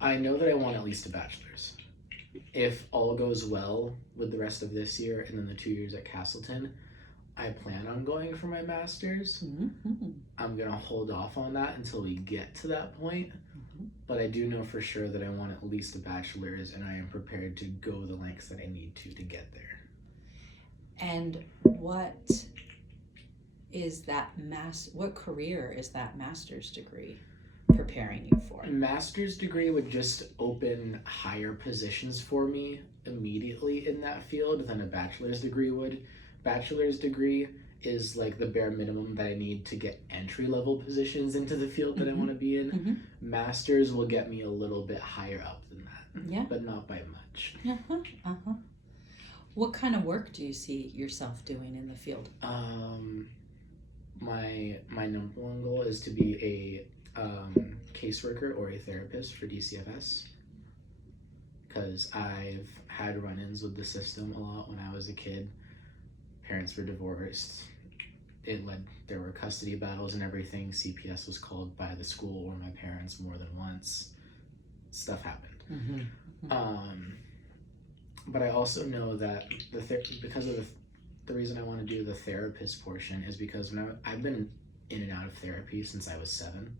I know that I want at least a bachelor's. If all goes well with the rest of this year and then the 2 years at Castleton, I plan on going for my master's. Mm-hmm. I'm gonna hold off on that until we get to that point. Mm-hmm. But I do know for sure that I want at least a bachelor's, and I am prepared to go the lengths that I need to get there. And what is that what career is that master's degree preparing you for? Master's degree would just open higher positions for me immediately in that field than a bachelor's degree would. Bachelor's degree is like the bare minimum that I need to get entry level positions into the field that I want to be in. Mm-hmm. Master's will get me a little bit higher up than that, Yeah, but not by much. What kind of work do you see yourself doing in the field? My number one goal is to be a caseworker or a therapist for DCFS, because I've had run-ins with the system a lot when I was a kid. Parents were divorced. There were custody battles and everything. CPS was called by the school or my parents more than once. Stuff happened. Mm-hmm. But I also know that because of the reason I want to do the therapist portion is because I've been in and out of therapy since I was 7.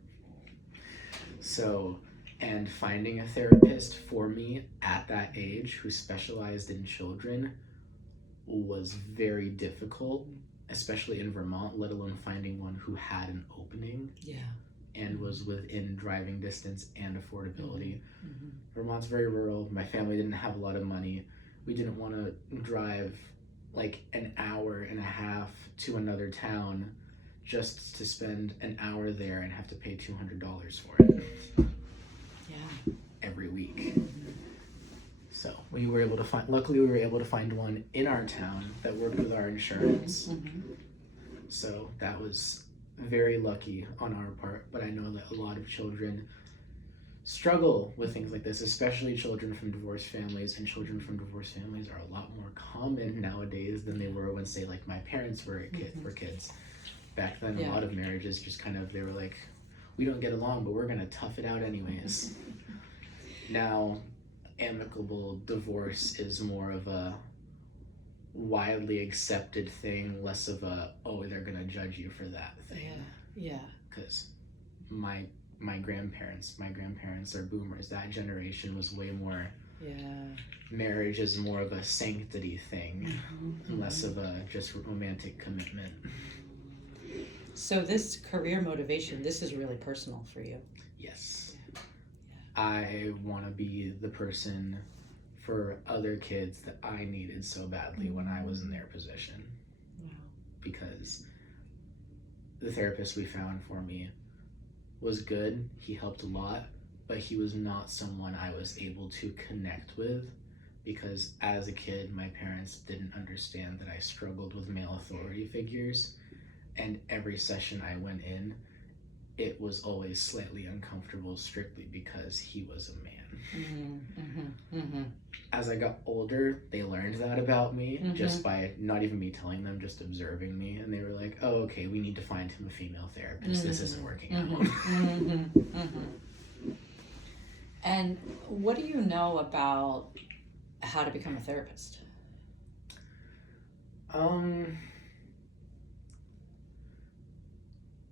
So, and finding a therapist for me at that age who specialized in children was very difficult, especially in Vermont, let alone finding one who had an opening. Yeah. And was within driving distance and affordability. Mm-hmm. Vermont's very rural. My family didn't have a lot of money. We didn't want to drive like an hour and a half to another town just to spend an hour there and have to pay $200 for it. Yeah. Every week. So luckily we were able to find one in our town that worked with our insurance. Mm-hmm. So that was very lucky on our part, but I know that a lot of children struggle with things like this, especially children from divorced families, and children from divorced families are a lot more common nowadays than they were when, say, like my parents were kids. Back then, a lot of marriages just they were like, we don't get along, but we're gonna tough it out anyways. Now, amicable divorce is more of a widely accepted thing, less of a, oh, they're gonna judge you for that thing. Yeah. Because my grandparents are boomers. That generation was way more, marriage is more of a sanctity thing, and less of a just romantic commitment. So this career motivation, this is really personal for you. Yes. I want to be the person for other kids that I needed so badly when I was in their position. Wow. Because the therapist we found for me was good. He helped a lot, but he was not someone I was able to connect with, because as a kid, my parents didn't understand that I struggled with male authority figures, and every session I went in, it was always slightly uncomfortable strictly because he was a man. As I got older, they learned that about me just by not even me telling them, just observing me, and they were like, oh, okay, we need to find him a female therapist. This isn't working out. And what do you know about how to become a therapist?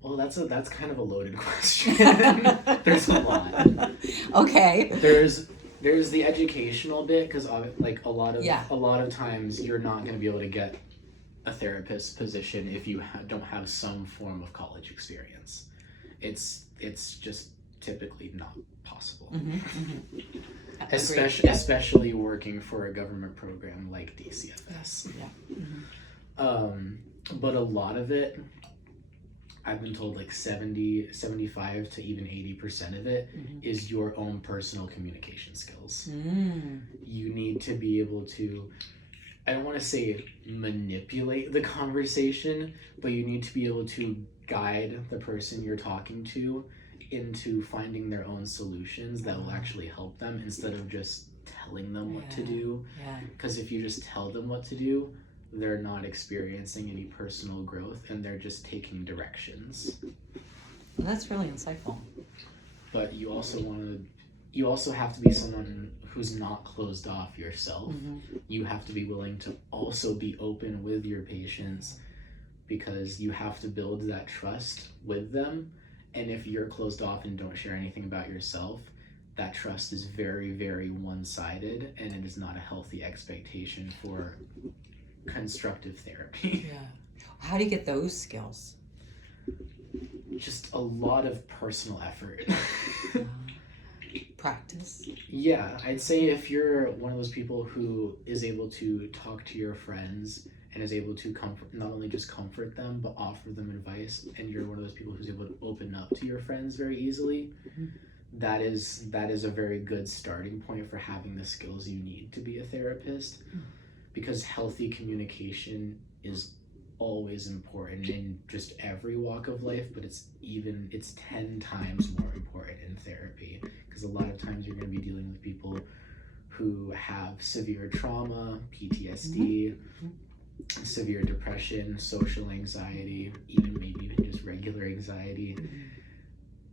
Well, that's kind of a loaded question. There's a lot. Okay. There's the educational bit, because like a lot of times you're not going to be able to get a therapist position if you don't have some form of college experience. It's just typically not possible. Especially working for a government program like DCFS. But a lot of it, I've been told like 70, 75 to even 80% of it is your own personal communication skills. You need to be able to, I don't want to say manipulate the conversation, but you need to be able to guide the person you're talking to into finding their own solutions that will actually help them, instead of just telling them what to do. Because if you just tell them what to do, they're not experiencing any personal growth, and they're just taking directions. Well, that's really insightful. But you also want to you also have to be someone who's not closed off yourself. You have to be willing to also be open with your patients, because you have to build that trust with them. And if you're closed off and don't share anything about yourself, that trust is very, very one-sided, and it is not a healthy expectation for constructive therapy. Yeah. How do you get those skills? Just a lot of personal effort. Practice. Yeah, I'd say if you're one of those people who is able to talk to your friends and is able to not only just comfort them, but offer them advice, and you're one of those people who's able to open up to your friends very easily, that is a very good starting point for having the skills you need to be a therapist, because healthy communication is always important in just every walk of life, but it's 10 times more important in therapy, because a lot of times you're going to be dealing with people who have severe trauma, PTSD, severe depression, social anxiety, maybe even just regular anxiety.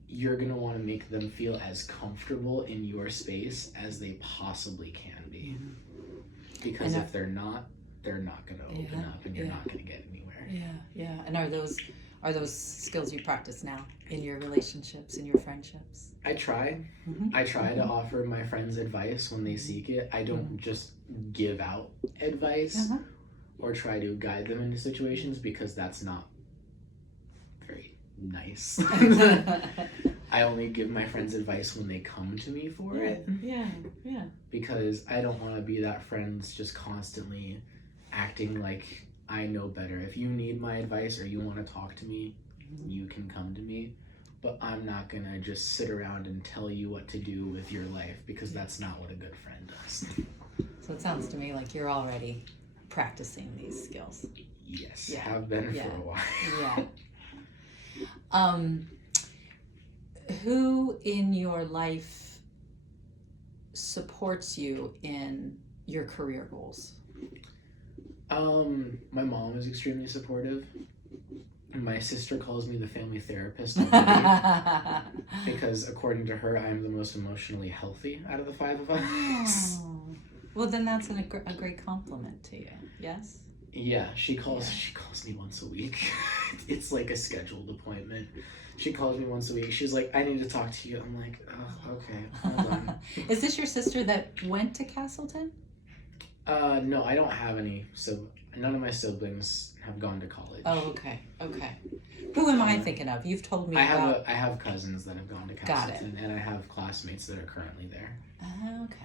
You're going to want to make them feel as comfortable in your space as they possibly can be, because if they're not going to open up, and you're not going to get anywhere. Yeah. And are those skills you practice now in your relationships, in your friendships? I try. I try to offer my friends advice when they seek it. I don't just give out advice or try to guide them into situations, because that's not very nice. I only give my friends advice when they come to me for it. Yeah. Because I don't want to be that friend that's just constantly acting like I know better. If you need my advice or you want to talk to me, you can come to me. But I'm not going to just sit around and tell you what to do with your life, because that's not what a good friend does. So it sounds to me like you're already practicing these skills. Yes, have been for a while. Who in your life supports you in your career goals? My mom is extremely supportive. My sister calls me the family therapist because according to her, I am the most emotionally healthy out of the 5 of us. Well, then that's a great compliment to you. Yes. Yeah, she calls me once a week. It's like a scheduled appointment. She calls me once a week. She's like, I need to talk to you. I'm like, oh, okay, hold on. Is this your sister that went to Castleton? No, I don't have any. So none of my siblings have gone to college. Oh, okay. Who am I thinking of? You've told me I have cousins that have gone to Castleton, Got it. and I have classmates that are currently there.